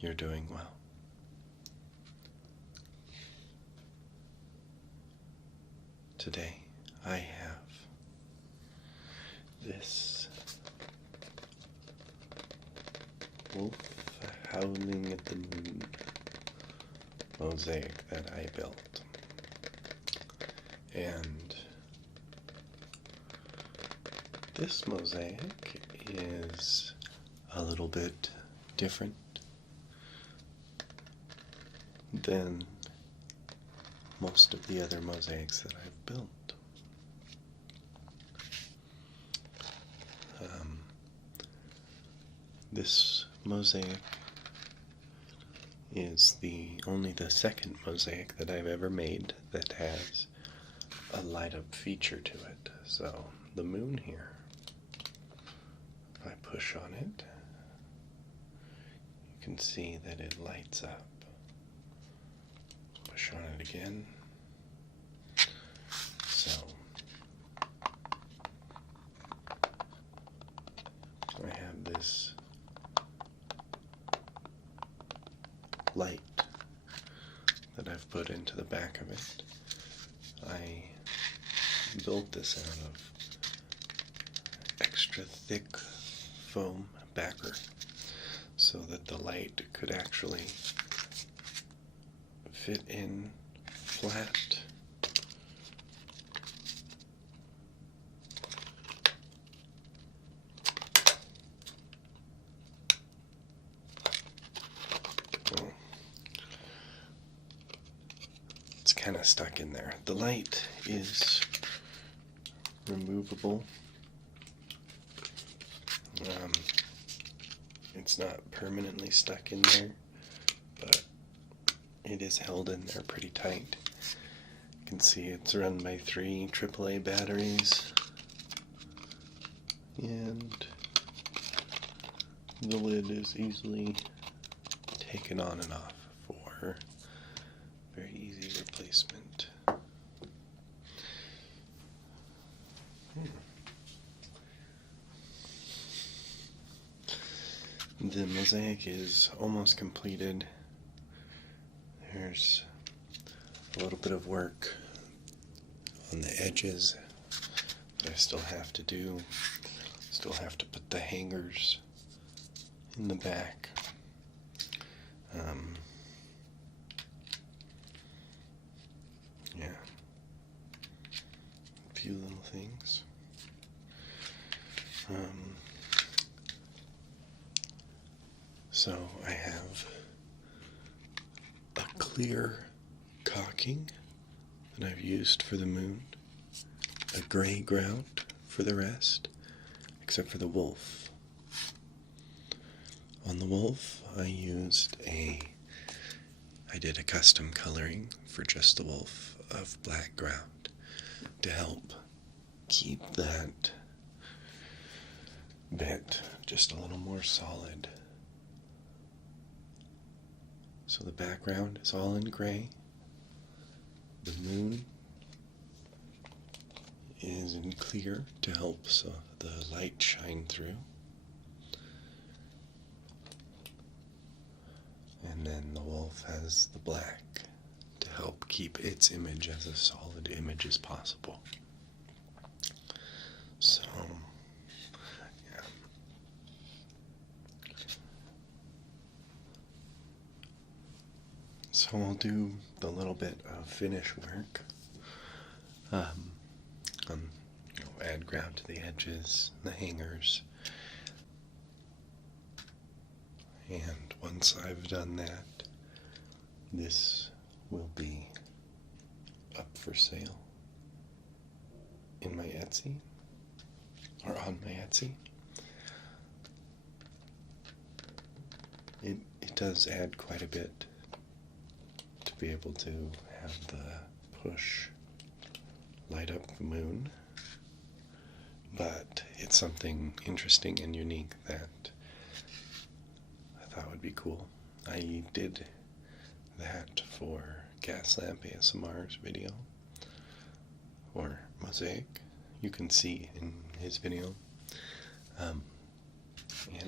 you're doing well. Today I have this wolf howling at the moon mosaic that I built. And this mosaic is a little bit different than most of the other mosaics that I've built. This mosaic is only the second mosaic that I've ever made that has a light up feature to it. So the moon here, if I push on it, you can see that it lights up. Push on it again. So I have this light that I've put into the back of it. I built this out of extra thick foam backer so that the light could actually fit in flat. It's kind of stuck in there. The light is removable. It's not permanently stuck in there, but it is held in there pretty tight. You can see it's run by 3 AAA batteries, and the lid is easily taken on and off for very easy replacement. The mosaic is almost completed. There's a little bit of work on the edges that I still have to do. Still have to put the hangers in the back. Yeah, a few little things. So I have a clear caulking that I've used for the moon, a gray ground for the rest, except for the wolf. On the wolf, I did a custom coloring for just the wolf of black ground to help keep that bit just a little more solid. So the background is all in gray. The moon is in clear to help so the light shine through. And then the wolf has the black to help keep its image as a solid image as possible. So, yeah. So I'll do the little bit of finish work. Add ground to the edges, the hangers. And once I've done that, this will be up for sale in my Etsy, or on my Etsy. It does add quite a bit to be able to have the push light up the moon, but it's something interesting and unique that I thought would be cool. I did that for Gaslamp ASMR's video, or Mosaic, you can see in his video. And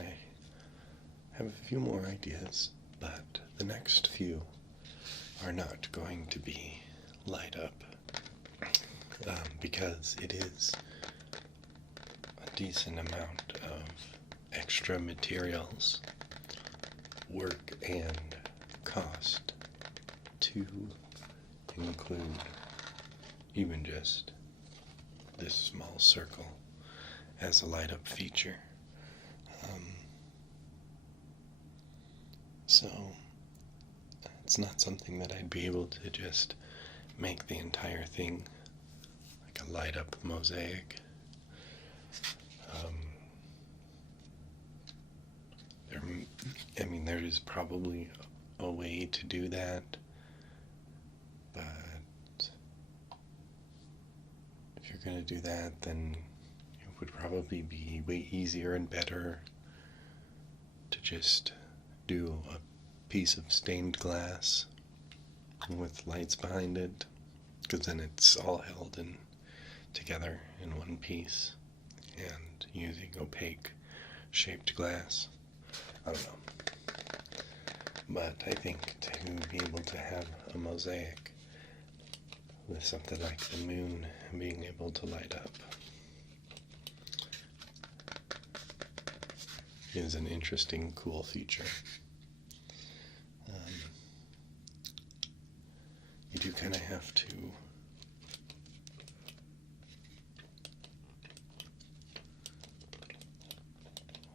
I have a few more ideas, But the next few are not going to be light up because it is a decent amount of extra materials, work, and cost to include even just this small circle as a light up feature. So it's not something that I'd be able to just make the entire thing like a light up mosaic. There is probably a way to do that, but if you're going to do that, then it would probably be way easier and better to just do a piece of stained glass with lights behind it, because then it's all held in together in one piece, and using opaque shaped glass. I don't know. But I think to be able to have a mosaic with something like the moon being able to light up is an interesting, cool feature. You do kind of have to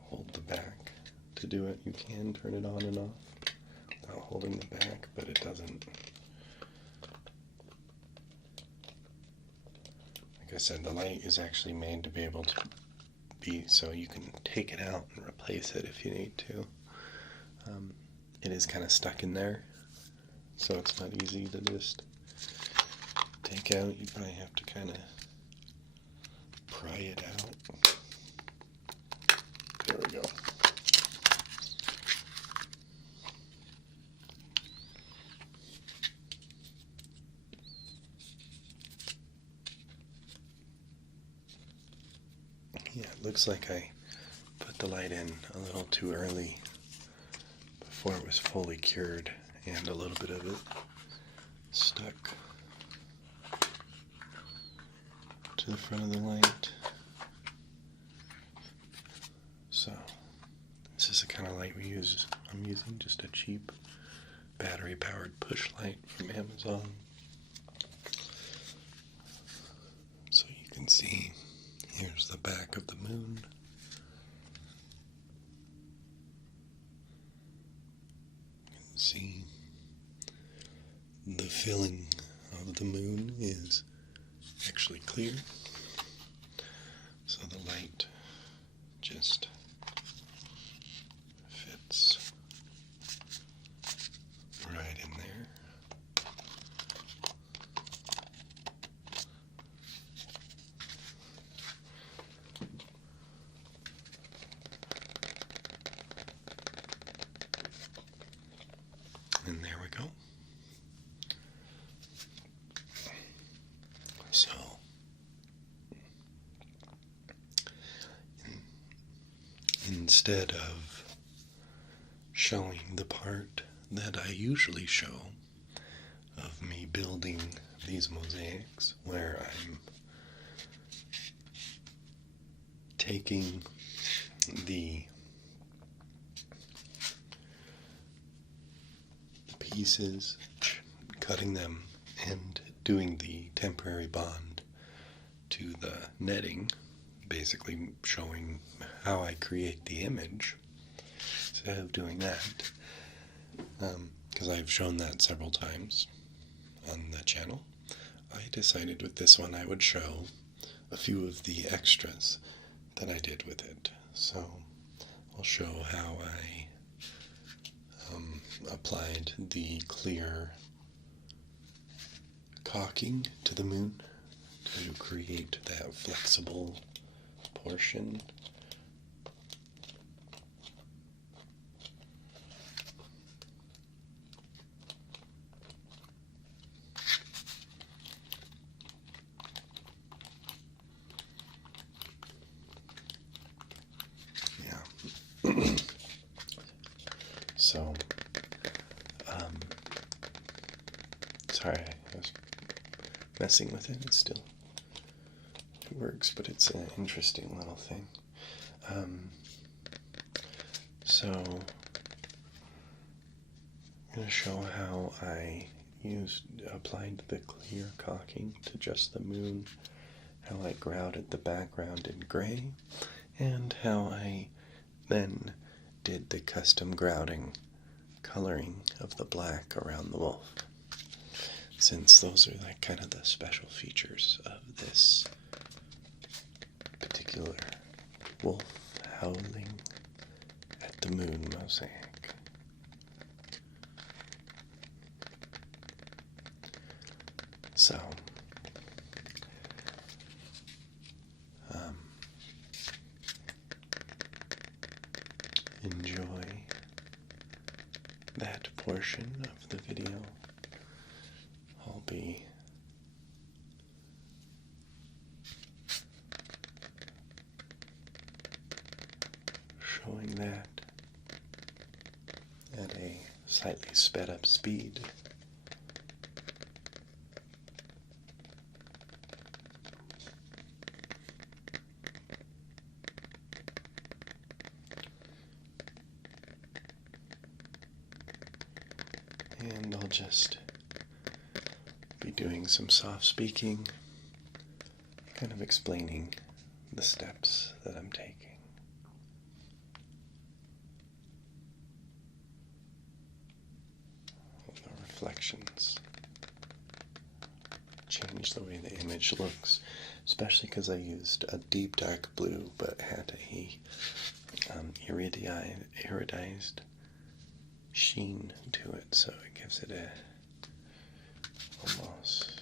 hold the back to do it. You can turn it on and off without holding the back, but it doesn't. Like I said, the light is actually made to be able to be so you can take it out and replace it if you need to. It is kind of stuck in there, so it's not easy to just take out. You probably have to kind of pry it out. There we go. Yeah, it looks like I put the light in a little too early before it was fully cured, and a little bit of it stuck to the front of the light. So this is the kind of light we use. I'm using just a cheap battery powered push light from Amazon. So you can see, here's the back of the moon. You can see the filling of the moon is actually clear, so the light just fits right in there. And there we go. So, instead of showing the part that I usually show of me building these mosaics, where I'm taking the pieces, cutting them, and doing the temporary bond to the netting, basically showing how I create the image. Instead of doing that, because I've shown that several times on the channel, I decided with this one I would show a few of the extras that I did with it. So I'll show how I applied the clear caulking to the moon to create that flexible portion. Yeah. So sorry, I was messing with it. It works, but it's an interesting little thing. So I'm going to show how I applied the clear caulking to just the moon, how I grounded the background in gray, and how I then did the custom grouting coloring of the black around the wolf, since those are like kind of the special features of this particular wolf howling at the moon mosaic. So, enjoy that portion of the video. I'll be showing that at a slightly sped up speed. And I'll just be doing some soft speaking, kind of explaining the steps that I'm taking. The reflections change the way the image looks, especially because I used a deep dark blue but had a iridized sheen to it, so it gives it a almost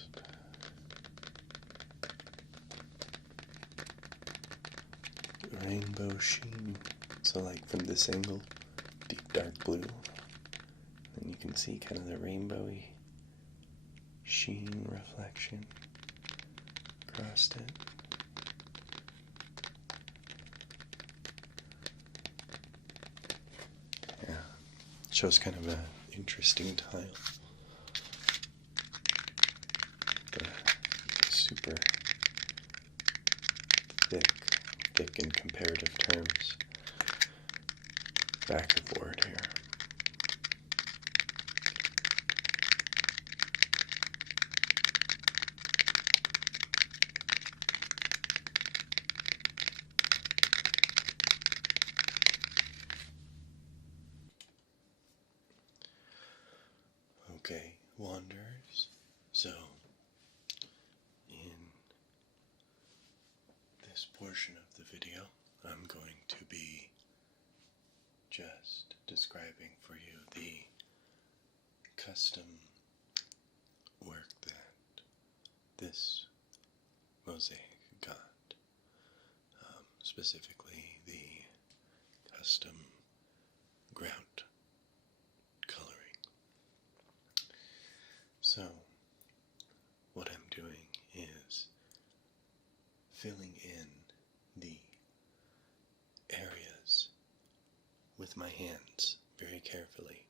rainbow sheen. So like from this angle, deep dark blue, and you can see kind of the rainbowy sheen reflection across it. Yeah, shows kind of an interesting tile. The super thick in comparative terms backboard here. Okay, wanderers, so in this portion of the video, I'm going to be just describing for you the custom work that this mosaic got, specifically the custom grout coloring. So, what I'm doing is filling in the areas with my hands very carefully,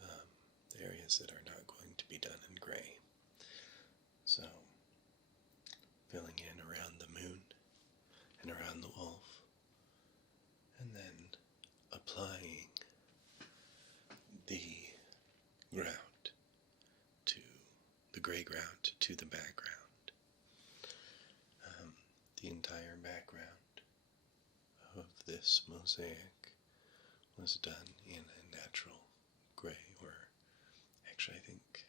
the areas that are not going to be done in gray. So, filling in around the moon and around the wolf, and then applying the grout to the gray grout to the background. The entire background of this mosaic was done in a natural gray, or actually I think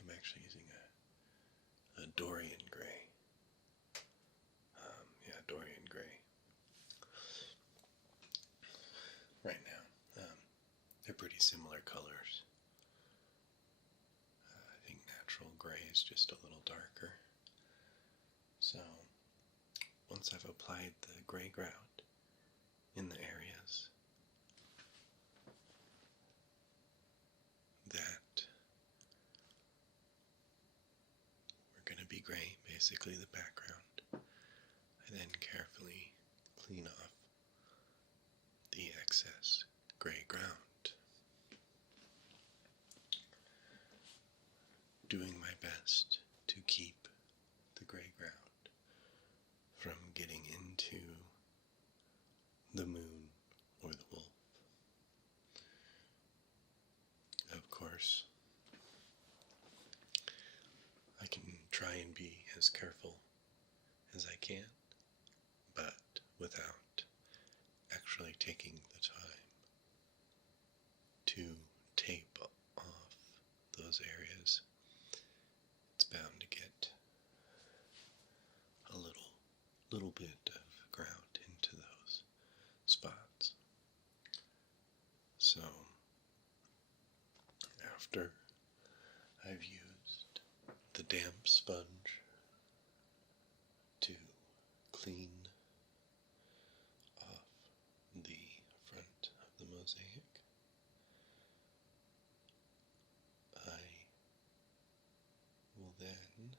I'm actually using a Dorian gray. Dorian gray. Right now, they're pretty similar colors. I think natural gray is just a little darker. So, once I've applied the gray grout in the areas that were going to be gray, basically the background, I then carefully clean off the excess gray grout. as careful as I can, but without actually taking the time to tape off those areas. It's bound to get a little bit of ground into those spots. So after I've used the damp sponge to clean off the front of the mosaic, I will then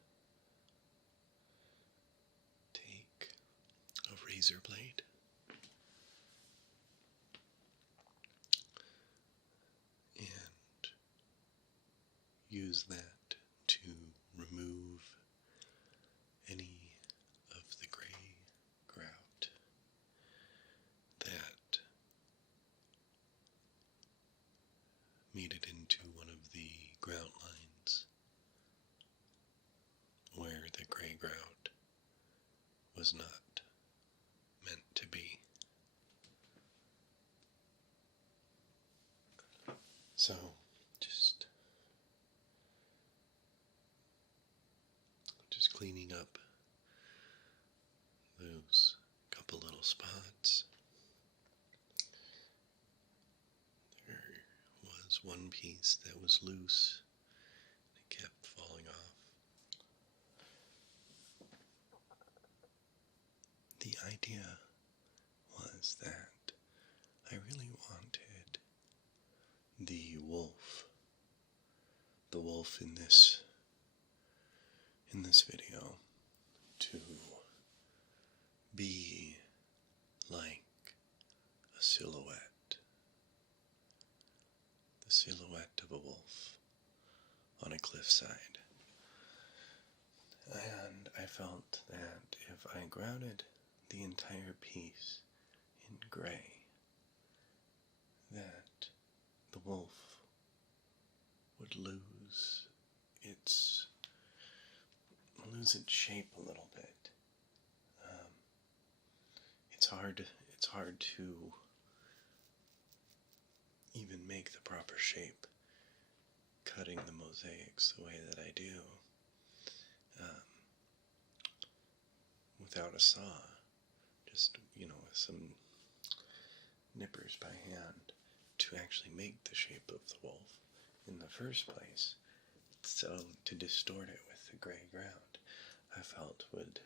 take a razor blade and use that to remove any of the gray grout that made it into one of the grout lines where the gray grout was not meant to be. So just cleaning up those couple little spots. There was one piece that was loose. It kept falling off. The idea was that I really wanted the wolf in this video to be like a silhouette, the silhouette of a wolf on a cliffside. And I felt that if I grouted the entire piece in gray, that the wolf would lose its shape a little bit. It's hard to even make the proper shape cutting the mosaics the way that I do without a saw, just with some nippers by hand to actually make the shape of the wolf in the first place. So to distort it with the gray ground, I felt would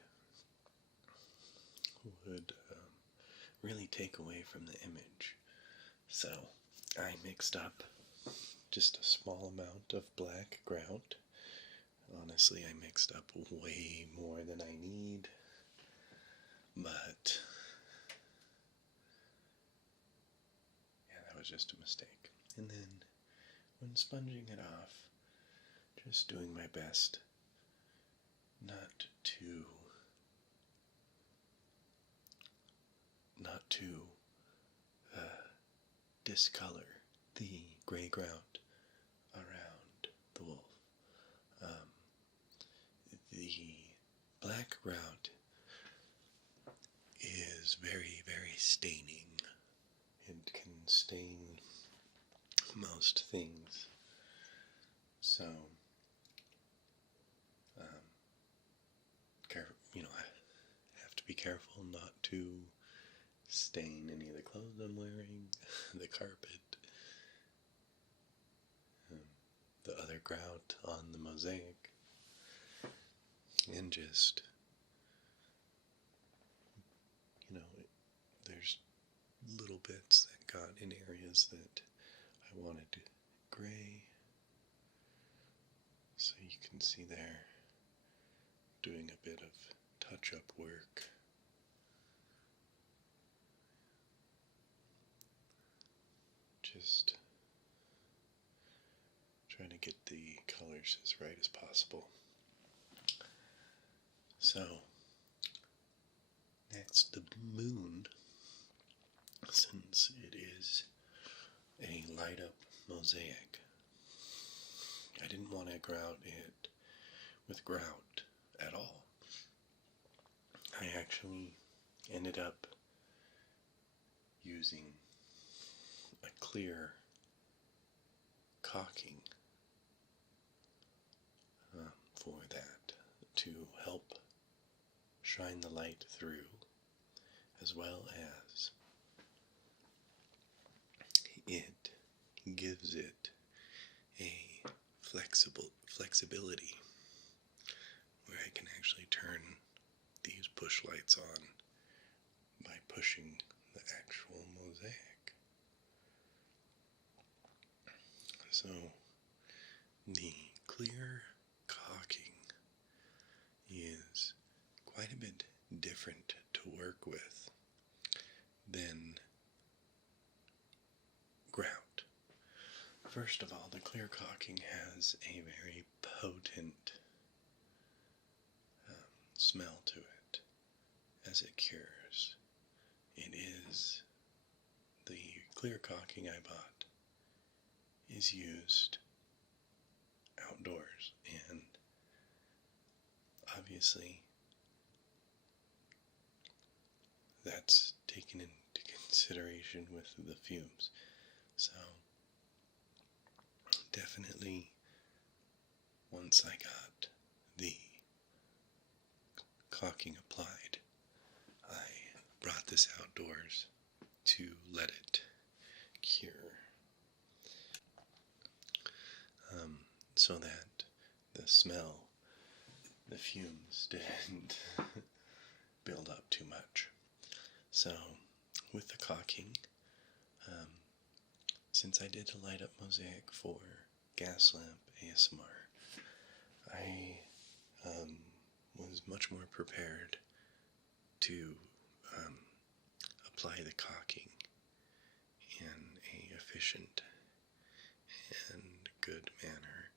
really take away from the image. So I mixed up just a small amount of black grout. Honestly, I mixed up way more than I need, but yeah, that was just a mistake. And then when sponging it off, just doing my best not to discolor the gray grout around the wolf. The black grout is very, very staining. It can stain most things. So, I have to be careful not to stain any of the clothes I'm wearing, the carpet, the other grout on the mosaic, and just, there's little bits that got in areas that I wanted gray, so you can see there doing a bit of touch-up work. Just trying to get the colors as right as possible. So, next, the moon, since it is a light-up mosaic, I didn't want to grout it with grout at all. I actually ended up using a clear caulking for that to help shine the light through, as well as it gives it a flexibility where I can actually turn these push lights on by pushing the actual mosaic. So the clear caulking is quite a bit different to work with than grout. First of all, the clear caulking has a very potent smell to it as it cures. It is the clear caulking I bought is used outdoors, and obviously that's taken into consideration with the fumes. So definitely once I got the caulking applied, I brought this outdoors to let it cure, so that the smell, the fumes didn't build up too much. So with the caulking, since I did a light up mosaic for Gas Lamp ASMR, I was much more prepared to apply the caulking in a efficient and good manner.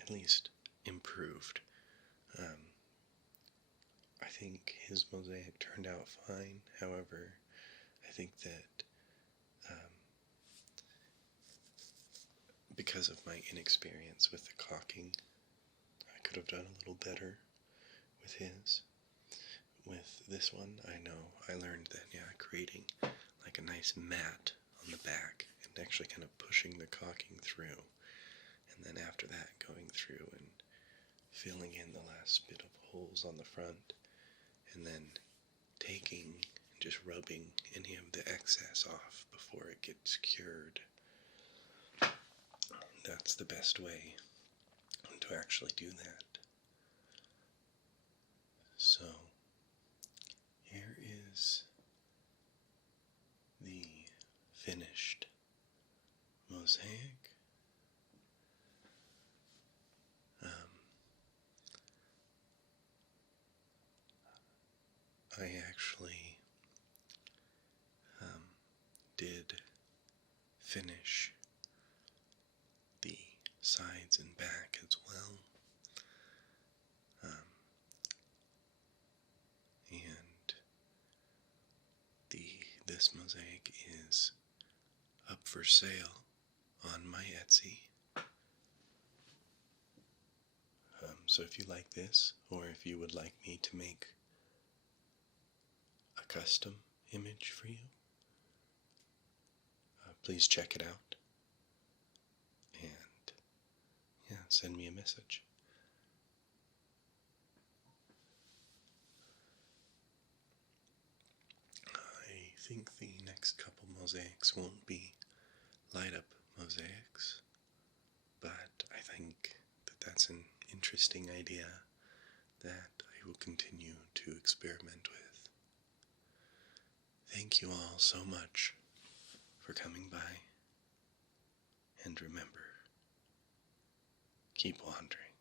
At least improved. I think his mosaic turned out fine. However, I think that because of my inexperience with the caulking, I could have done a little better with his. With this one, I know I learned that, creating like a nice mat on the back and actually kind of pushing the caulking through, and then after that going through and filling in the last bit of holes on the front, and then taking and just rubbing any of the excess off before it gets cured. That's the best way to actually do that. So here is the finished mosaic. I actually did finish the sides and back as well, and this mosaic is up for sale on my Etsy. So if you like this, or if you would like me to make a custom image for you, please check it out and send me a message. I think the next couple mosaics won't be light up mosaics, but I think that that's an interesting idea that I will continue to experiment with. Thank you all so much for coming by, and remember, keep wandering.